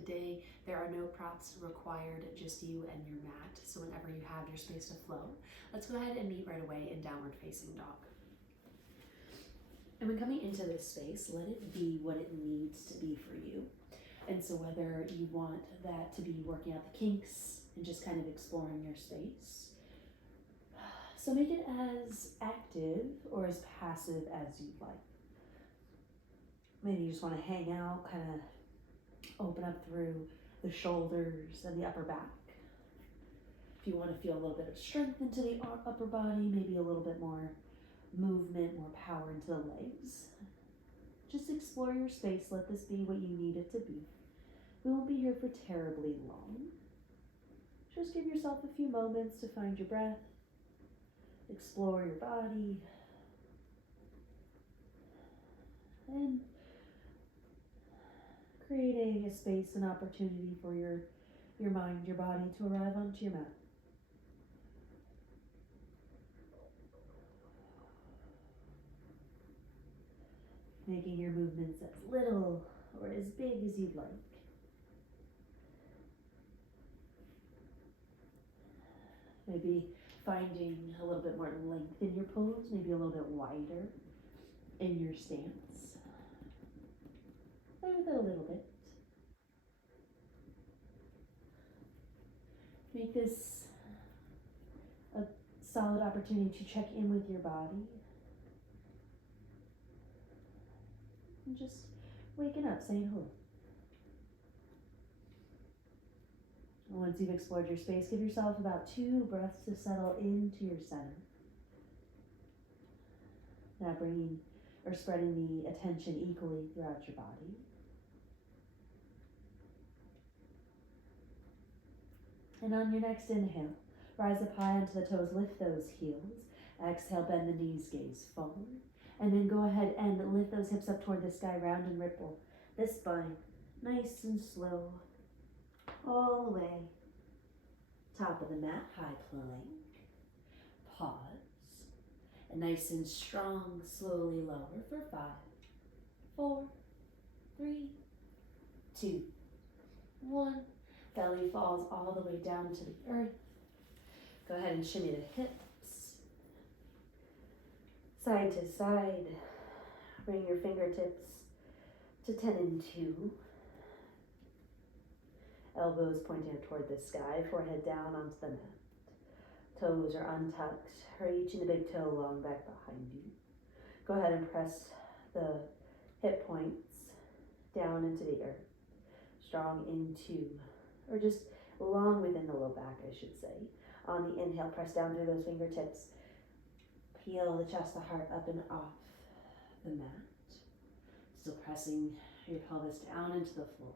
today, there are no props required, just you and your mat. So whenever you have your space to flow, let's go ahead and meet right away in downward facing dog. And when coming into this space, let it be what it needs to be for you. And so whether you want that to be working out the kinks and just kind of exploring your space, so make it as active or as passive as you'd like. Maybe you just want to hang out, kind of open up through the shoulders and the upper back. If you want to feel a little bit of strength into the upper body, maybe a little bit more movement, more power into the legs. Just explore your space. Let this be what you need it to be. We won't be here for terribly long. Just give yourself a few moments to find your breath, explore your body, and creating a space and opportunity for your mind, your body to arrive onto your mat. Making your movements as little or as big as you'd like. Maybe finding a little bit more length in your pose, maybe a little bit wider in your stance. Play with it a little bit. Make this a solid opportunity to check in with your body. And just waking up, saying hello. Once you've explored your space, give yourself about 2 breaths to settle into your center. Now bringing or spreading the attention equally throughout your body. And on your next inhale, rise up high onto the toes, lift those heels. Exhale, bend the knees, gaze forward. And then go ahead and lift those hips up toward the sky, round and ripple the spine, nice and slow, all the way. Top of the mat, high plank. Pause. And nice and strong, slowly lower for 5, 4, 3, 2, 1. Belly falls all the way down to the earth. Go ahead and shimmy the hips. Side to side. Bring your fingertips to 10 and 2. Elbows pointing toward the sky, forehead down onto the mat. Toes are untucked, reaching the big toe long back behind you. Go ahead and press the hip points down into the earth. Strong into, or just long within the low back, I should say. On the inhale, press down through those fingertips. Peel the chest, the heart up and off the mat. Still pressing your pelvis down into the floor.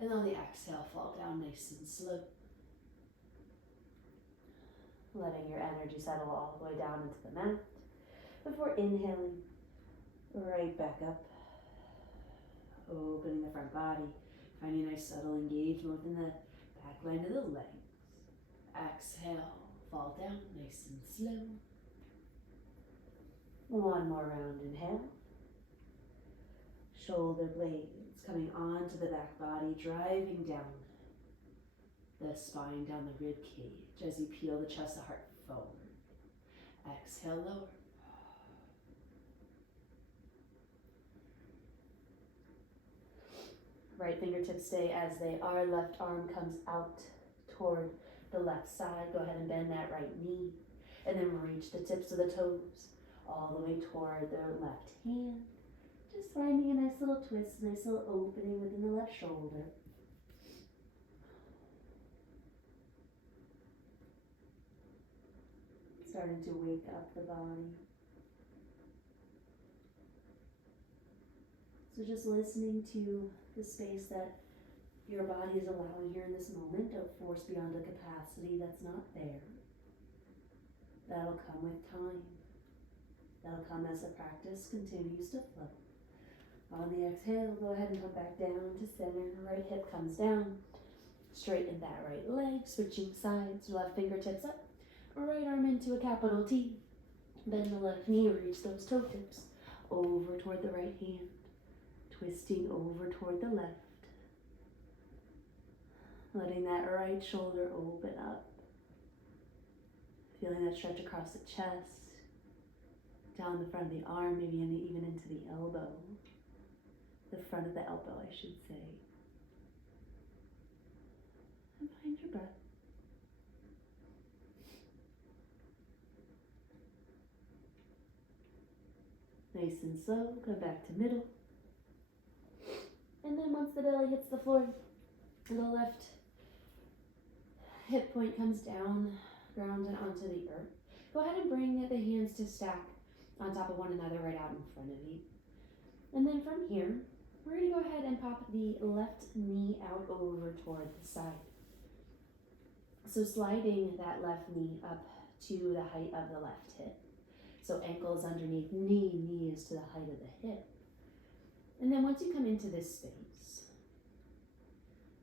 And on the exhale, fall down nice and slow. Letting your energy settle all the way down into the mat. Before inhaling, right back up. Opening the front body. Finding a nice subtle engagement within the back line of the legs. Exhale, fall down nice and slow. One more round, inhale. Shoulder blades coming onto the back body, driving down the spine, down the rib cage as you peel the chest, the heart forward. Exhale, lower. Right fingertips stay as they are. Left arm comes out toward the left side. Go ahead and bend that right knee. And then reach the tips of the toes all the way toward the left hand. Just finding a nice little twist, nice little opening within the left shoulder. Starting to wake up the body. So just listening to the space that your body is allowing here in this moment. Don't force beyond a capacity that's not there. That'll come with time. That'll come as the practice continues to flow. On the exhale, go ahead and come back down to center. Right hip comes down. Straighten that right leg, switching sides, left fingertips up. Right arm into a capital T. Bend the left knee, reach those toe tips over toward the right hand. Twisting over toward the left. Letting that right shoulder open up. Feeling that stretch across the chest, down the front of the arm, maybe even into the elbow. The front of the elbow, I should say. And find your breath. Nice and slow, come back to middle. And then once the belly hits the floor, the left hip point comes down, grounded onto the earth. Go ahead and bring the hands to stack on top of one another right out in front of you. And then from here, we're going to go ahead and pop the left knee out over toward the side. So sliding that left knee up to the height of the left hip. So ankles underneath knee, knee is to the height of the hip. And then once you come into this space,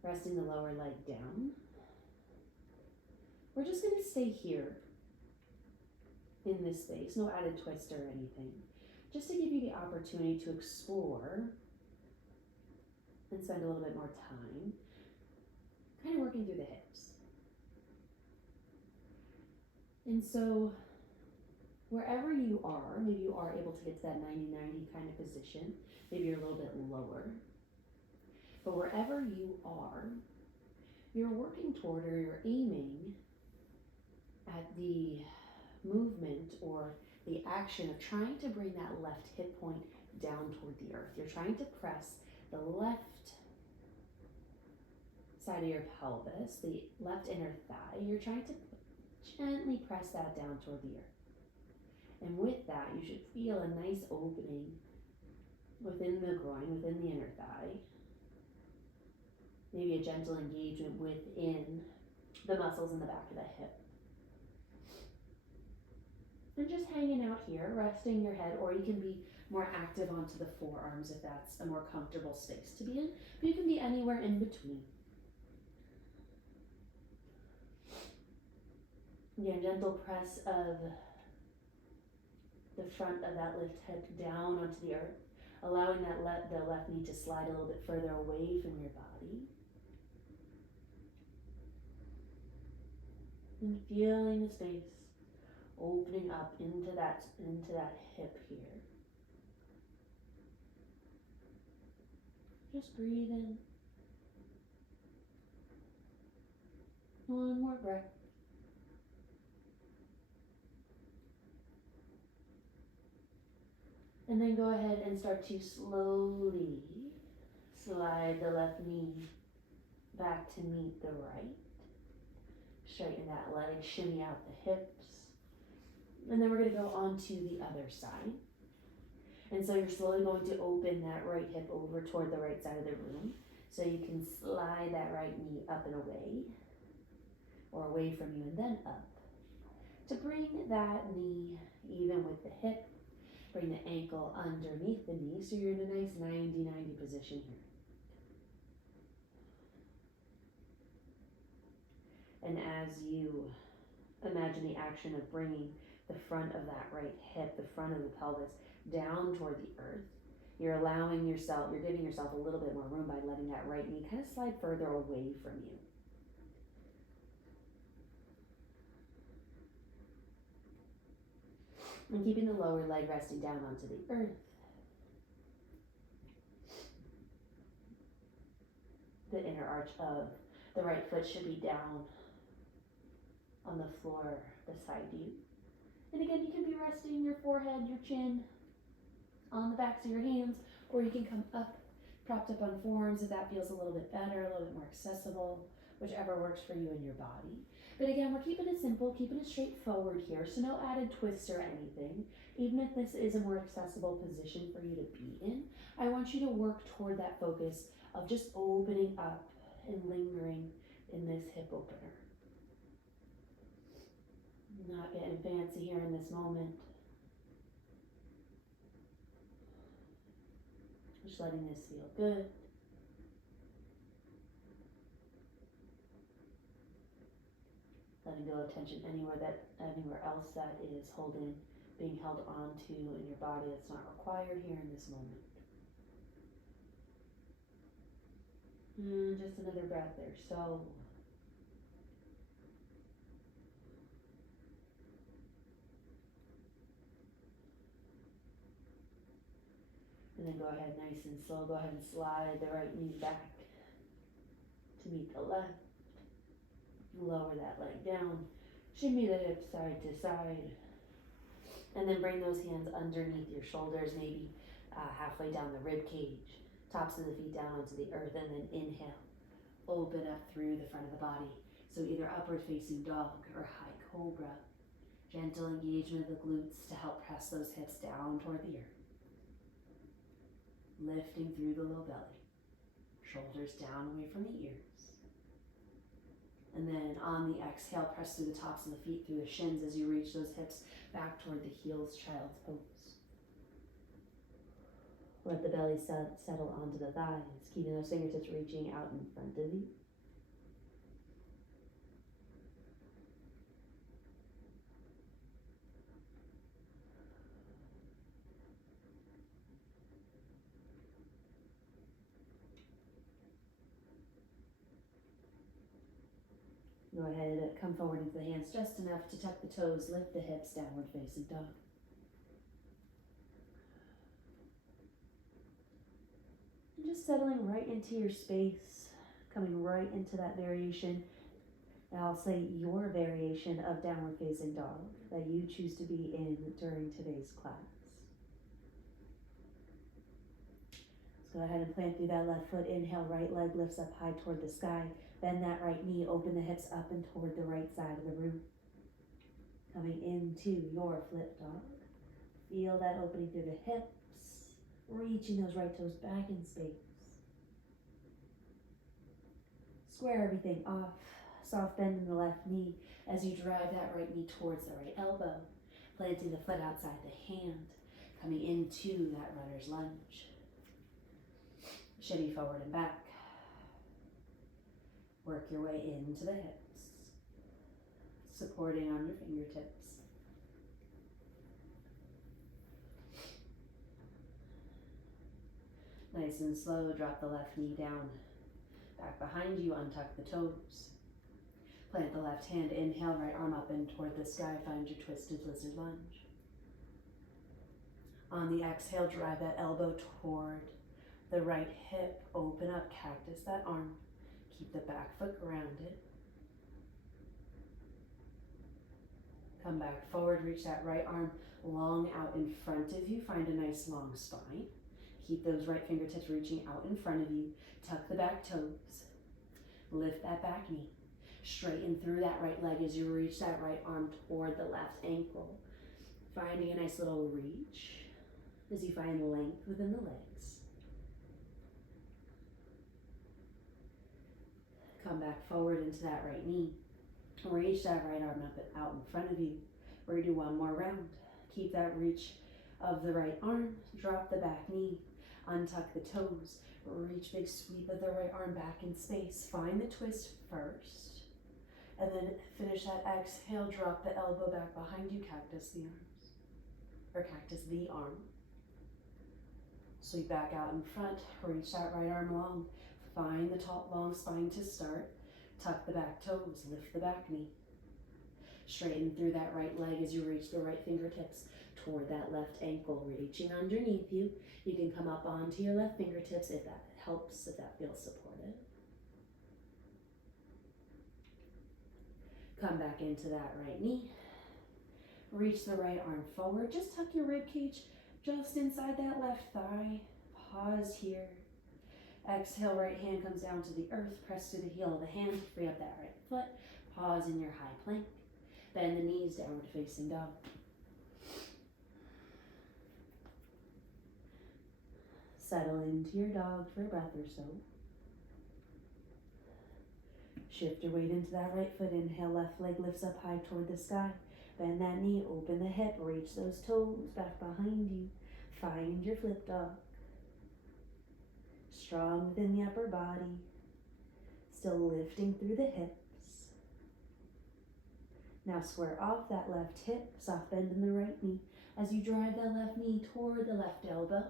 resting the lower leg down, we're just going to stay here in this space, no added twist or anything, just to give you the opportunity to explore and spend a little bit more time kind of working through the hips. And so wherever you are, maybe you are able to get to that 90-90 kind of position, maybe you're a little bit lower, but wherever you are, you're working toward or you're aiming at the movement or the action of trying to bring that left hip point down toward the earth. You're trying to press the left side of your pelvis, the left inner thigh. You're trying to gently press that down toward the earth. And with that, you should feel a nice opening within the groin, within the inner thigh. Maybe a gentle engagement within the muscles in the back of the hip. And just hanging out here, resting your head, or you can be more active onto the forearms if that's a more comfortable space to be in. But you can be anywhere in between. Again, gentle press of the front of that left hip down onto the earth, allowing that the left knee to slide a little bit further away from your body. And feeling the space opening up into that hip here. Just breathe in. One more breath. And then go ahead and start to slowly slide the left knee back to meet the right. Straighten that leg, shimmy out the hips. And then we're going to go on to the other side. And so you're slowly going to open that right hip over toward the right side of the room. So you can slide that right knee up and away, or away from you and then up. To bring that knee even with the hip, bring the ankle underneath the knee so you're in a nice 90-90 position here. And as you imagine the action of bringing the front of that right hip, the front of the pelvis down toward the earth, you're giving yourself a little bit more room by letting that right knee kind of slide further away from you. And keeping the lower leg resting down onto the earth. The inner arch of the right foot should be down on the floor beside you. And again, you can be resting your forehead, your chin on the backs of your hands, or you can come up, propped up on forearms if that feels a little bit better, a little bit more accessible, whichever works for you and your body. But again, we're keeping it simple, keeping it straightforward here, so no added twists or anything. Even if this is a more accessible position for you to be in, I want you to work toward that focus of just opening up and lingering in this hip opener. Not getting fancy here in this moment. Just letting this feel good. Letting go of tension anywhere else that is being held onto in your body that's not required here in this moment. And just another breath there. So And then go ahead, nice and slow, go ahead and slide the right knee back to meet the left. Lower that leg down, shimmy the hips side to side. And then bring those hands underneath your shoulders, maybe halfway down the rib cage. Tops of the feet down onto the earth, and then inhale. Open up through the front of the body. So either upward facing dog or high cobra. Gentle engagement of the glutes to help press those hips down toward the earth. Lifting through the low belly. Shoulders down away from the ears. And then on the exhale, press through the tops of the feet, through the shins as you reach those hips back toward the heels, child's pose. Let the belly settle onto the thighs, keeping those fingertips reaching out in front of you. Go ahead, come forward into the hands just enough to tuck the toes, lift the hips, downward facing dog. And just settling right into your space, coming right into that variation. And I'll say your variation of downward facing dog that you choose to be in during today's class. Let's go ahead and plant through that left foot. Inhale, right leg lifts up high toward the sky. Bend that right knee, open the hips up and toward the right side of the room. Coming into your flip dog. Feel that opening through the hips, reaching those right toes back in space. Square everything off. Soft bend in the left knee as you drive that right knee towards the right elbow. Planting the foot outside the hand. Coming into that runner's lunge. Shimmy forward and back. Work your way into the hips, supporting on your fingertips. Nice and slow, drop the left knee down. Back behind you, untuck the toes. Plant the left hand, inhale, right arm up and toward the sky, find your twisted lizard lunge. On the exhale, drive that elbow toward the right hip, open up, cactus that arm. Keep the back foot grounded. Come back forward, reach that right arm long out in front of you. Find a nice long spine. Keep those right fingertips reaching out in front of you. Tuck the back toes. Lift that back knee. Straighten through that right leg as you reach that right arm toward the left ankle. Finding a nice little reach as you find length within the legs. Come back forward into that right knee. Reach that right arm up and out in front of you. We're gonna do one more round. Keep that reach of the right arm. Drop the back knee. Untuck the toes. Reach, big sweep of the right arm back in space. Find the twist first. And then finish that exhale. Drop the elbow back behind you. Cactus the arms. Or cactus the arm. Sweep back out in front. Reach that right arm long. Find the top long spine to start. Tuck the back toes, lift the back knee. Straighten through that right leg as you reach the right fingertips toward that left ankle, reaching underneath you. You can come up onto your left fingertips if that helps, if that feels supportive. Come back into that right knee. Reach the right arm forward. Just tuck your rib cage just inside that left thigh. Pause here. Exhale, right hand comes down to the earth. Press to the heel of the hand. Free up that right foot. Pause in your high plank. Bend the knees, downward facing dog. Settle into your dog for a breath or so. Shift your weight into that right foot. Inhale, left leg lifts up high toward the sky. Bend that knee, open the hip, reach those toes back behind you. Find your flip dog. Strong within the upper body. Still lifting through the hips. Now square off that left hip, soft bend in the right knee. As you drive that left knee toward the left elbow,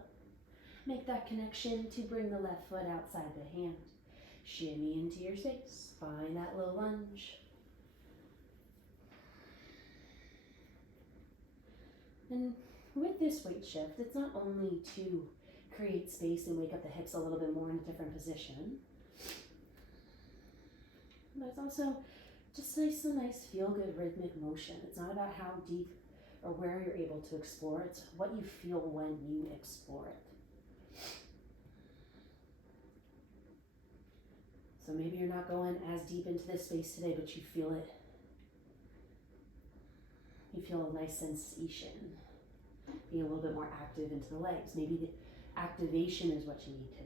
make that connection to bring the left foot outside the hand. Shimmy into your space. Find that low lunge. And with this weight shift, it's not only to create space and wake up the hips a little bit more in a different position. But it's also just a nice feel-good rhythmic motion. It's not about how deep or where you're able to explore. It's what you feel when you explore it. So maybe you're not going as deep into this space today, but you feel it. You feel a nice sensation. Being a little bit more active into the legs. Maybe the activation is what you need today.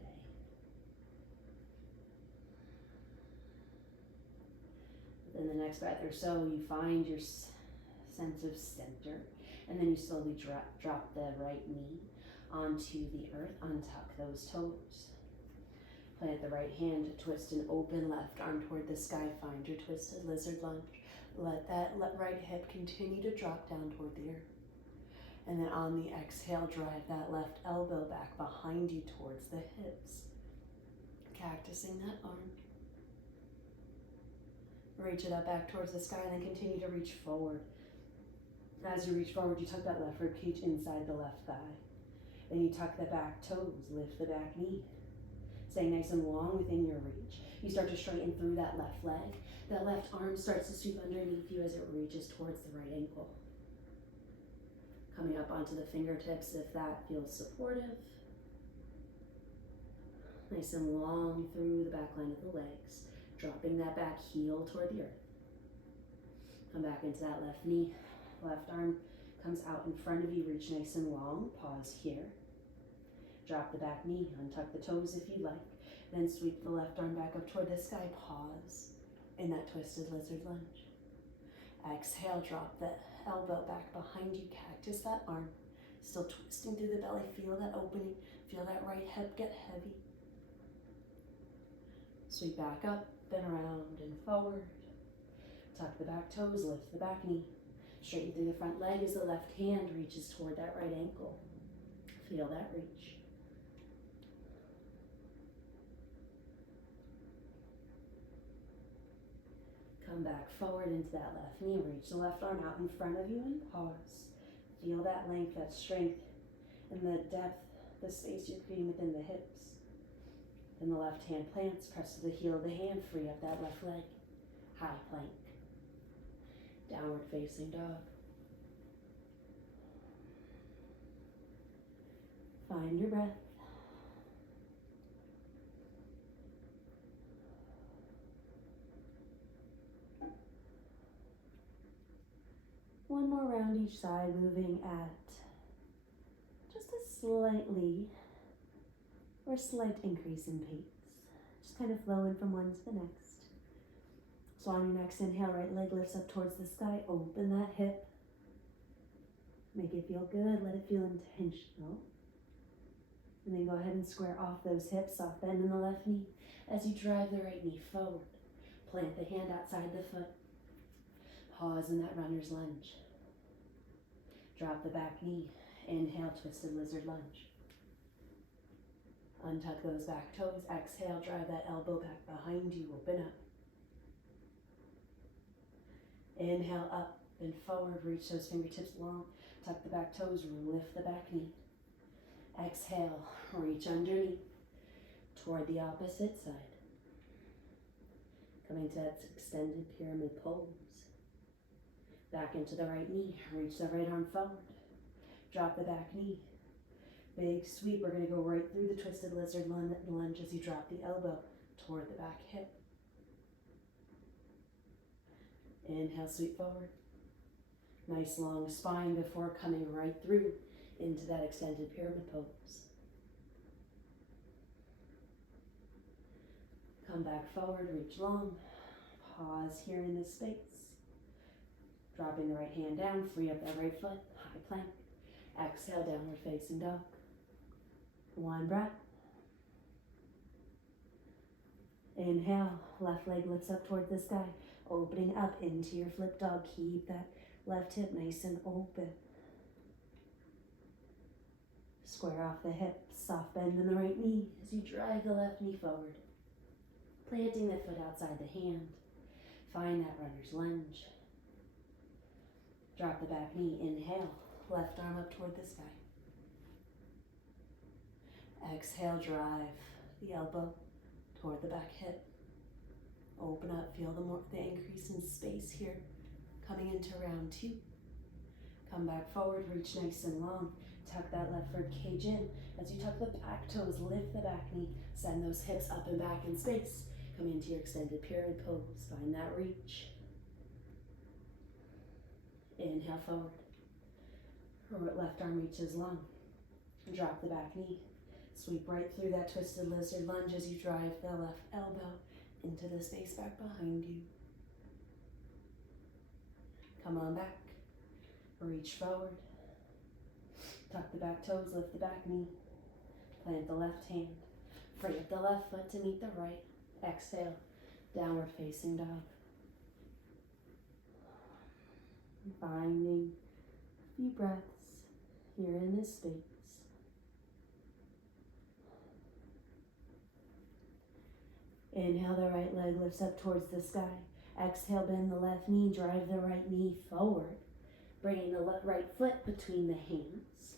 In the next breath or so, you find your sense of center, and then you slowly drop the right knee onto the earth, untuck those toes. Plant the right hand, twist and open left arm toward the sky, find your twisted lizard lunge. Let that right hip continue to drop down toward the earth. And then on the exhale, drive that left elbow back behind you towards the hips. Cactusing that arm. Reach it up back towards the sky and then continue to reach forward. As you reach forward, you tuck that left rib cage inside the left thigh. Then you tuck the back toes, lift the back knee. Stay nice and long within your reach. You start to straighten through that left leg. That left arm starts to sweep underneath you as it reaches towards the right ankle. Coming up onto the fingertips if that feels supportive. Nice and long through the back line of the legs. Dropping that back heel toward the earth. Come back into that left knee. Left arm comes out in front of you. Reach nice and long. Pause here. Drop the back knee. Untuck the toes if you like. Then sweep the left arm back up toward the sky. Pause in that twisted lizard lunge. Exhale. Drop the elbow back behind you. Cactus that arm. Still twisting through the belly. Feel that opening. Feel that right hip get heavy. Sweep back up. Then around and forward. Tuck the back toes, lift the back knee. Straighten through the front leg as the left hand reaches toward that right ankle. Feel that reach. Come back forward into that left knee. Reach the left arm out in front of you and pause. Feel that length, that strength, and the depth, the space you're creating within the hips. Then the left hand plants, press to the heel of the hand, free up that left leg. High plank. Downward facing dog. Find your breath. One more round each side, moving at just a slight increase in pace. Just kind of flowing from one to the next. So on your next inhale, right leg lifts up towards the sky. Open that hip. Make it feel good. Let it feel intentional. And then go ahead and square off those hips. Soft bend in the left knee as you drive the right knee forward. Plant the hand outside the foot. Pause in that runner's lunge. Drop the back knee. Inhale, twisted lizard lunge. Untuck those back toes. Exhale, drive that elbow back behind you. Open up. Inhale, up and forward. Reach those fingertips long. Tuck the back toes. Lift the back knee. Exhale, reach underneath toward the opposite side. Coming to that extended pyramid pose. Back into the right knee. Reach the right arm forward. Drop the back knee. Big sweep. We're going to go right through the twisted lizard lunge as you drop the elbow toward the back hip. Inhale, sweep forward. Nice long spine before coming right through into that extended pyramid pose. Come back forward, reach long. Pause here in this space. Dropping the right hand down, free up that right foot, high plank. Exhale, downward facing dog. One breath. Inhale, left leg lifts up toward the sky, opening up into your flip dog. Keep that left hip nice and open. Square off the hip, soft bend in the right knee as you drive the left knee forward. Planting the foot outside the hand. Find that runner's lunge. Drop the back knee, inhale, left arm up toward the sky. Exhale, drive the elbow toward the back hip. Open up, feel the increase in space here. Coming into round 2. Come back forward, reach nice and long. Tuck that left rib cage in. As you tuck the back toes, lift the back knee. Send those hips up and back in space. Come into your extended pyramid pose. Find that reach. Inhale forward. Left arm reaches long. Drop the back knee. Sweep right through that twisted lizard lunge as you drive the left elbow into the space back behind you. Come on back. Reach forward. Tuck the back toes, lift the back knee. Plant the left hand. Free up the left foot to meet the right. Exhale, downward facing dog. Finding a few breaths here in this space. Inhale, the right leg lifts up towards the sky. Exhale, bend the left knee, drive the right knee forward. Bringing the right foot between the hands.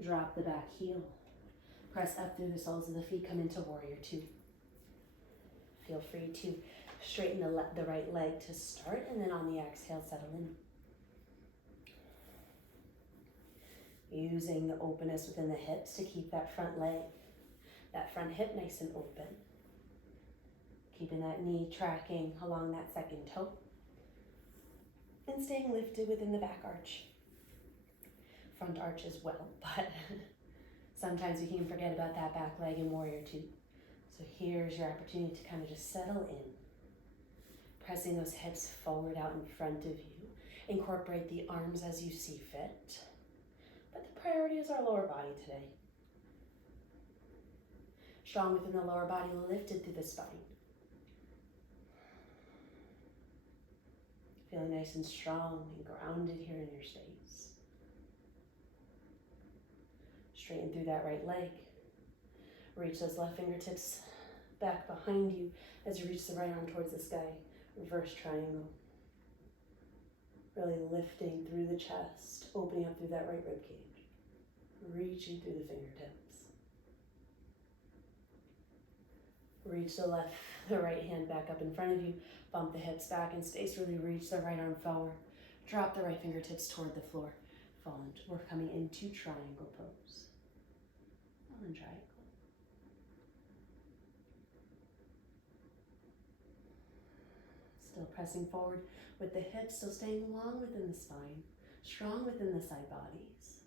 Drop the back heel. Press up through the soles of the feet, come into warrior 2. Feel free to straighten the right leg to start, and then on the exhale, settle in. Using the openness within the hips to keep that front leg, that front hip nice and open. Keeping that knee tracking along that second toe. And staying lifted within the back arch. Front arch as well, but sometimes we can forget about that back leg in warrior 2. So here's your opportunity to kind of just settle in. Pressing those hips forward out in front of you. Incorporate the arms as you see fit. But the priority is our lower body today. Strong within the lower body, lifted through the spine. Feeling nice and strong and grounded here in your space. Straighten through that right leg. Reach those left fingertips back behind you as you reach the right arm towards the sky. Reverse triangle. Really lifting through the chest, opening up through that right rib cage. Reaching through the fingertips. Reach the right hand back up in front of you. Bump the hips back in space. Really reach the right arm forward. Drop the right fingertips toward the floor. We're coming into triangle pose. Fallen triangle. Still pressing forward with the hips, still staying long within the spine. Strong within the side bodies.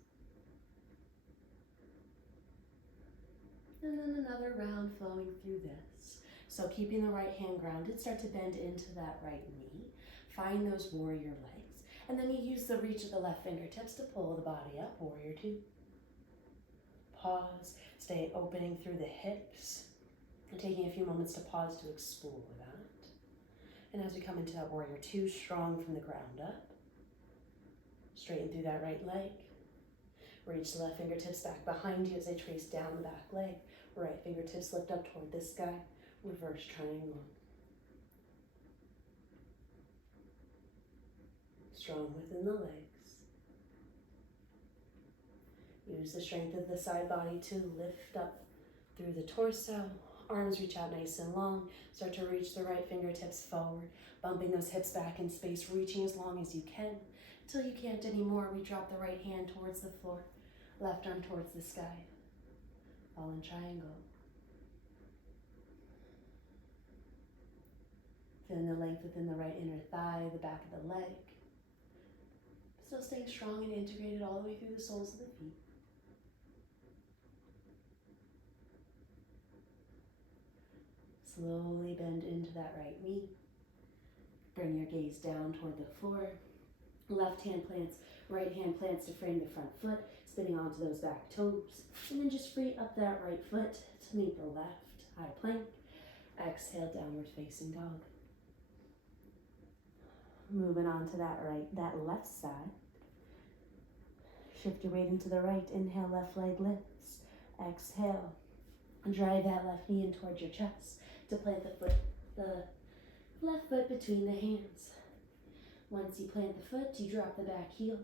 And then another round flowing through this. So keeping the right hand grounded, start to bend into that right knee. Find those warrior legs. And then you use the reach of the left fingertips to pull the body up, warrior 2. Pause, stay opening through the hips. And taking a few moments to pause to explore that. And as we come into that warrior 2, strong from the ground up. Straighten through that right leg. Reach the left fingertips back behind you as they trace down the back leg. Right fingertips lift up toward the sky. Reverse triangle. Strong within the legs. Use the strength of the side body to lift up through the torso. Arms reach out nice and long. Start to reach the right fingertips forward. Bumping those hips back in space, reaching as long as you can. Until you can't anymore, we drop the right hand towards the floor. Left arm towards the sky. Fallen triangle. Feeling the length within the right inner thigh, the back of the leg. Still staying strong and integrated all the way through the soles of the feet. Slowly bend into that right knee. Bring your gaze down toward the floor. Left hand plants, right hand plants to frame the front foot, spinning onto those back toes. And then just free up that right foot to meet the left. High plank. Exhale, downward facing dog. Moving on to that left side. Shift your weight into the right. Inhale, left leg lifts. Exhale. Drive that left knee in towards your chest to plant the left foot between the hands. Once you plant the foot, you drop the back heel.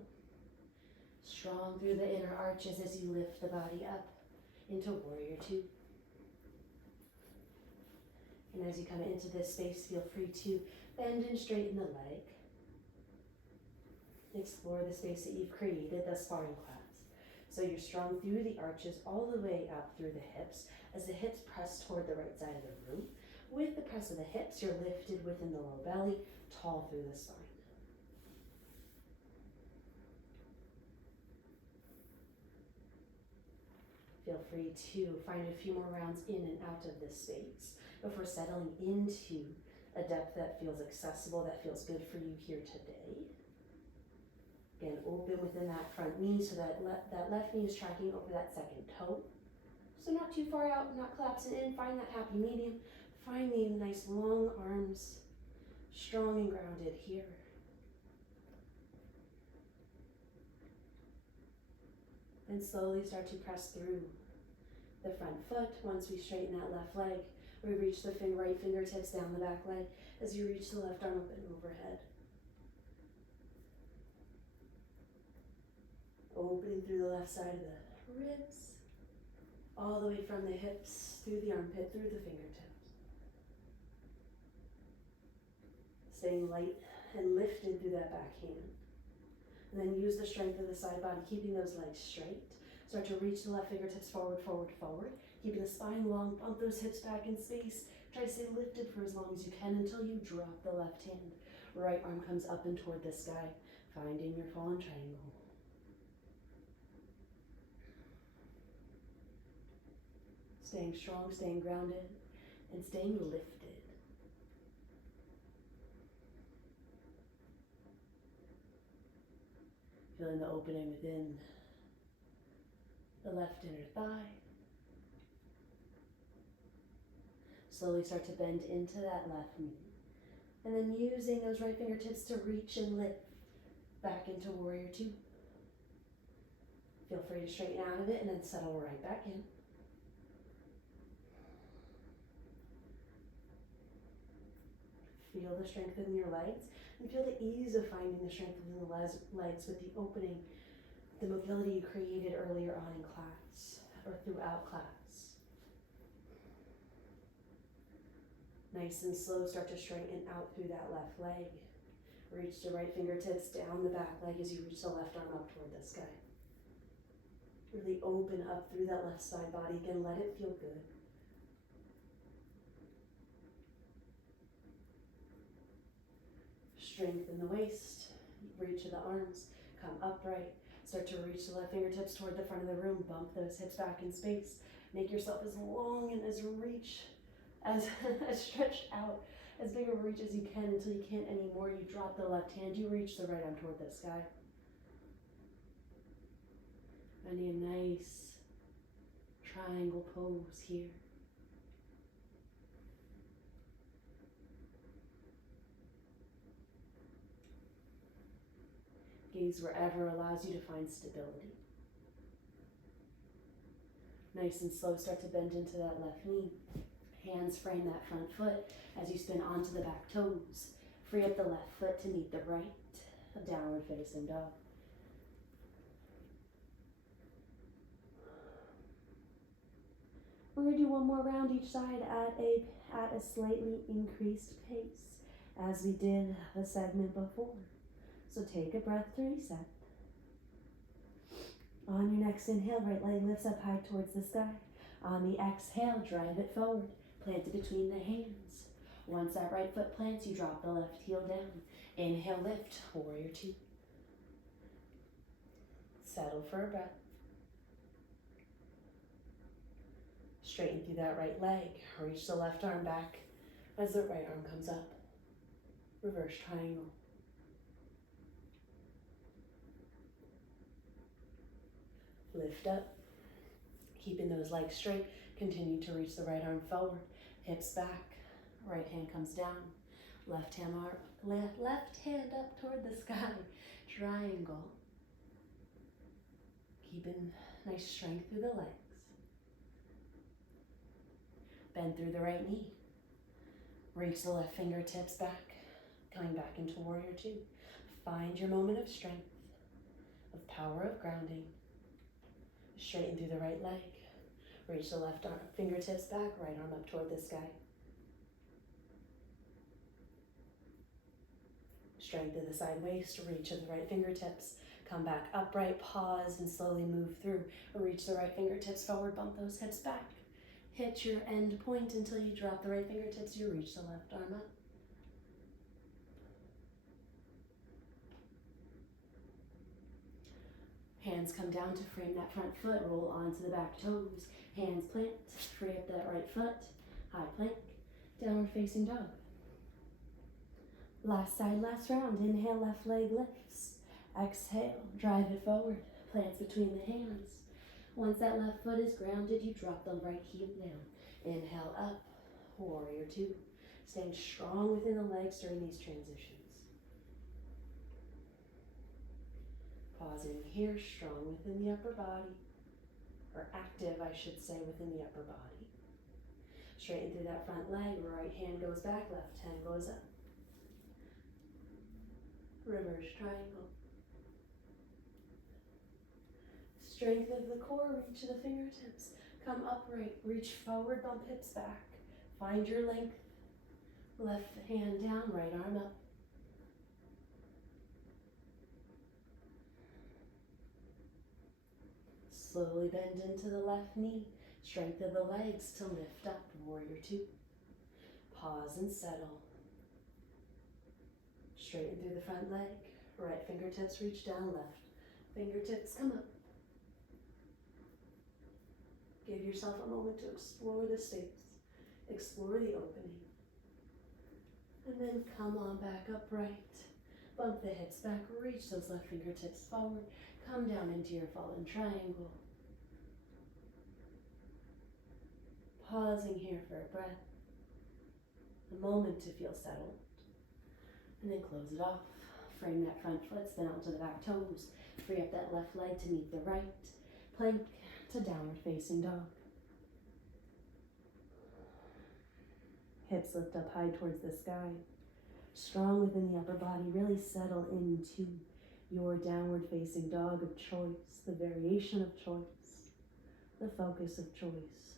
Strong through the inner arches as you lift the body up into warrior two. And as you come into this space, feel free to bend and straighten the leg. Explore the space that you've created thus far in class. So you're strong through the arches all the way up through the hips as the hips press toward the right side of the room. With the press of the hips, you're lifted within the low belly, tall through the spine. Feel free to find a few more rounds in and out of this space before settling into a depth that feels accessible, that feels good for you here today. Again, open within that front knee so that that left knee is tracking over that second toe. So not too far out, not collapsing in. Find that happy medium. Find the nice long arms, strong and grounded here. And slowly start to press through the front foot. Once we straighten that left leg, we reach the right fingertips down the back leg as you reach the left arm up and overhead. Opening through the left side of the ribs, all the way from the hips, through the armpit, through the fingertips. Staying light and lifted through that back hand. And then use the strength of the side body, keeping those legs straight. Start to reach the left fingertips forward, forward, forward. Keeping the spine long, bump those hips back in space. Try to stay lifted for as long as you can until you drop the left hand. Right arm comes up and toward the sky, finding your fallen triangle. Staying strong, staying grounded, and staying lifted. Feeling the opening within the left inner thigh. Slowly start to bend into that left knee. And then using those right fingertips to reach and lift back into warrior two. Feel free to straighten out of it and then settle right back in. Feel the strength in your legs and feel the ease of finding the strength within the legs with the opening, the mobility you created earlier on in class or throughout class. Nice and slow, start to straighten out through that left leg. Reach the right fingertips down the back leg as you reach the left arm up toward the sky. Really open up through that left side body. Again, let it feel good. Strengthen the waist, reach of the arms, come upright. Start to reach the left fingertips toward the front of the room. Bump those hips back in space. Make yourself as long and as stretched out, as big of a reach as you can until you can't anymore. You drop the left hand, you reach the right arm toward the sky. Finding a nice triangle pose here. Gaze wherever allows you to find stability. Nice and slow, start to bend into that left knee. Hands frame that front foot as you spin onto the back toes. Free up the left foot to meet the right. A downward facing dog. We're going to do one more round each side at a slightly increased pace as we did the segment before. So take a breath to reset. On your next inhale, right leg lifts up high towards the sky. On the exhale, drive it forward, plant it between the hands. Once that right foot plants, you drop the left heel down. Inhale, lift, warrior two. Settle for a breath. Straighten through that right leg. Reach the left arm back as the right arm comes up. Reverse triangle. Lift up, keeping those legs straight. Continue to reach the right arm forward, hips back, right hand comes down, left hand up toward the sky, triangle. Keeping nice strength through the legs. Bend through the right knee. Reach the left fingertips back, coming back into warrior two. Find your moment of strength. of power of grounding. Straighten through the right leg. Reach the left arm, fingertips back, right arm up toward the sky. Strengthen the side waist, reach of the right fingertips. Come back upright, pause, and slowly move through. Reach the right fingertips forward, bump those hips back. Hit your end point until you drop the right fingertips, you reach the left arm up. Hands come down to frame that front foot, roll onto the back toes. Hands plant, free up that right foot. High plank, downward facing dog. Last side, last round. Inhale, left leg lifts. Exhale, drive it forward. Plants between the hands. Once that left foot is grounded, you drop the right heel down. Inhale up, warrior two. Staying strong within the legs during these transitions. Pausing here, strong within the upper body. Or active, I should say, within the upper body. Straighten through that front leg. Right hand goes back, left hand goes up. Reverse triangle. Strength of the core, reach to the fingertips. Come upright, reach forward, bump hips back. Find your length. Left hand down, right arm up. Slowly bend into the left knee. Strength of the legs to lift up, warrior two. Pause and settle. Straighten through the front leg. Right fingertips reach down, left fingertips come up. Give yourself a moment to explore the space, explore the opening. And then come on back upright. Bump the hips back, reach those left fingertips forward. Come down into your fallen triangle. Pausing here for a breath. A moment to feel settled. And then close it off. Frame that front foot, spin out to the back toes. Free up that left leg to meet the right. Plank to downward facing dog. Hips lift up high towards the sky. Strong within the upper body, really settle into your downward facing dog of choice, the variation of choice, the focus of choice.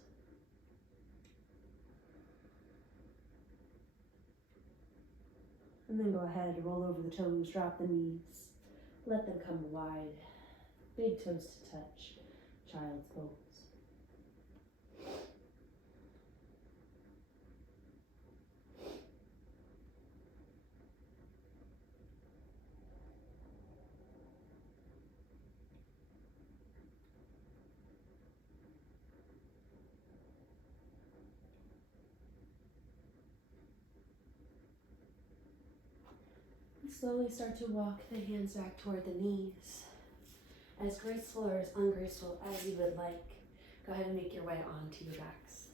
And then go ahead, roll over the toes, drop the knees, let them come wide, big toes to touch, child's pose. Slowly start to walk the hands back toward the knees. As graceful or as ungraceful as you would like, go ahead and make your way onto your backs.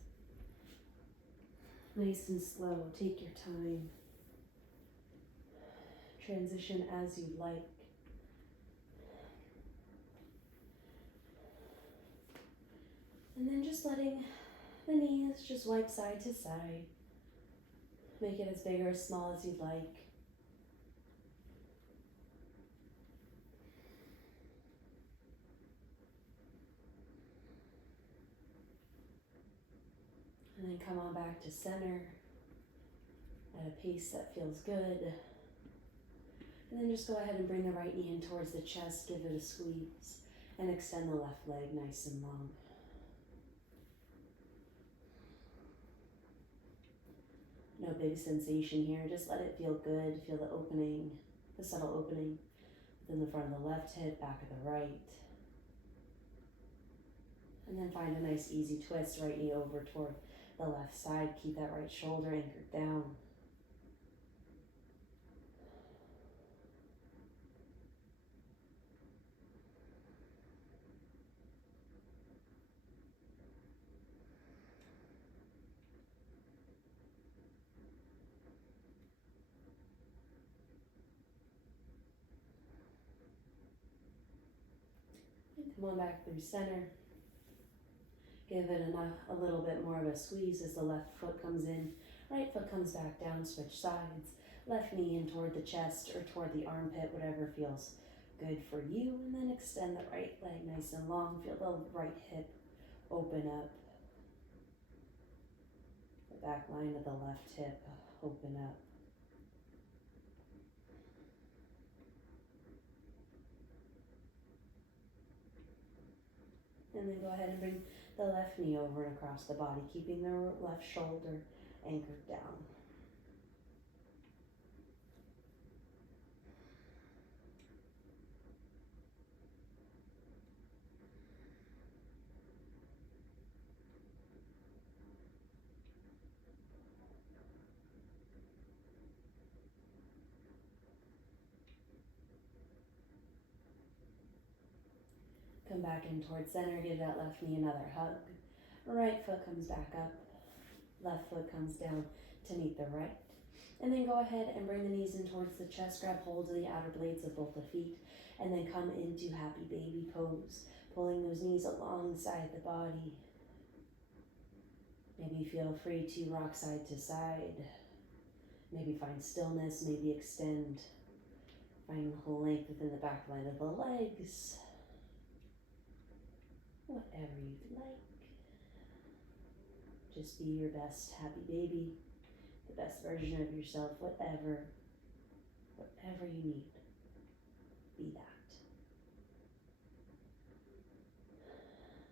Nice and slow, take your time. Transition as you like. And then just letting the knees just wipe side to side. Make it as big or as small as you'd like. And then come on back to center at a pace that feels good. And then just go ahead and bring the right knee in towards the chest, give it a squeeze, and extend the left leg nice and long. No big sensation here, just let it feel good. Feel the opening, the subtle opening within the front of the left hip, back of the right. And then find a nice easy twist, right knee over toward the left side. Keep that right shoulder anchored down. And come on back through center. Give it a little bit more of a squeeze as the left foot comes in. Right foot comes back down, switch sides. Left knee in toward the chest or toward the armpit, whatever feels Good for you. And then extend the right leg nice and long. Feel the right hip open up. The back line of the left hip open up. And then go ahead and bring the left knee over and across the body, keeping the left shoulder anchored down. Come back in towards center, give that left knee another hug. Right foot comes back up, left foot comes down to meet the right. And then go ahead and bring the knees in towards the chest, grab hold of the outer blades of both the feet, and then come into happy baby pose, pulling those knees alongside the body. Maybe feel free to rock side to side. Maybe find stillness, maybe extend. Find length within the back line of the legs. Whatever you'd like. Just be your best happy baby, the best version of yourself, whatever you need. Be that.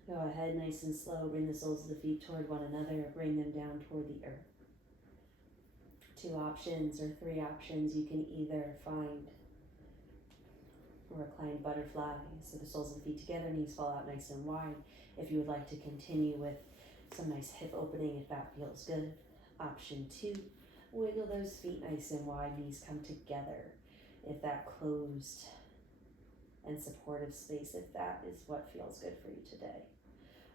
Go ahead, nice and slow, bring the soles of the feet toward one another, bring them down toward the earth. 2 options or 3 options. You can either find a reclined butterfly, so the soles of the feet together, knees fall out nice and wide. If you would like to continue with some nice hip opening, if that feels good. Option 2, wiggle those feet nice and wide, knees come together. If that closed and supportive space, if that is what feels good for you today.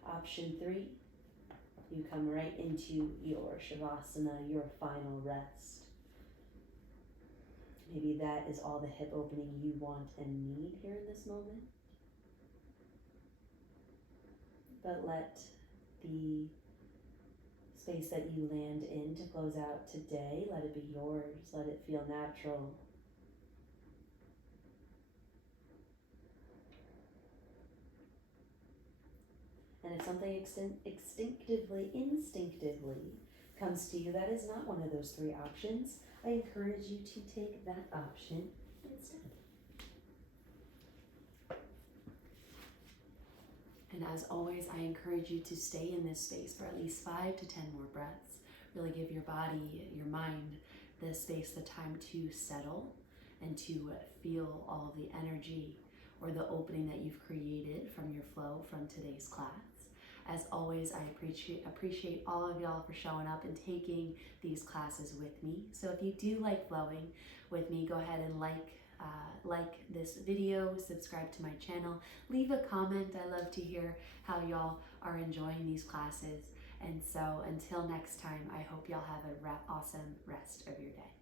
Option 3, you come right into your Shavasana, your final rest. Maybe that is all the hip opening you want and need here in this moment. But let the space that you land in to close out today, let it be yours. Let it feel natural. And if something instinctively comes to you that is not one of those 3 options, I encourage you to take that option instead. And as always, I encourage you to stay in this space for at least 5 to 10 more breaths. Really give your body, your mind, the space, the time to settle and to feel all of the energy or the opening that you've created from your flow from today's class. As always, I appreciate all of y'all for showing up and taking these classes with me. So if you do like flowing with me, go ahead and like this video, subscribe to my channel, leave a comment. I love to hear how y'all are enjoying these classes. And so until next time, I hope y'all have an awesome rest of your day.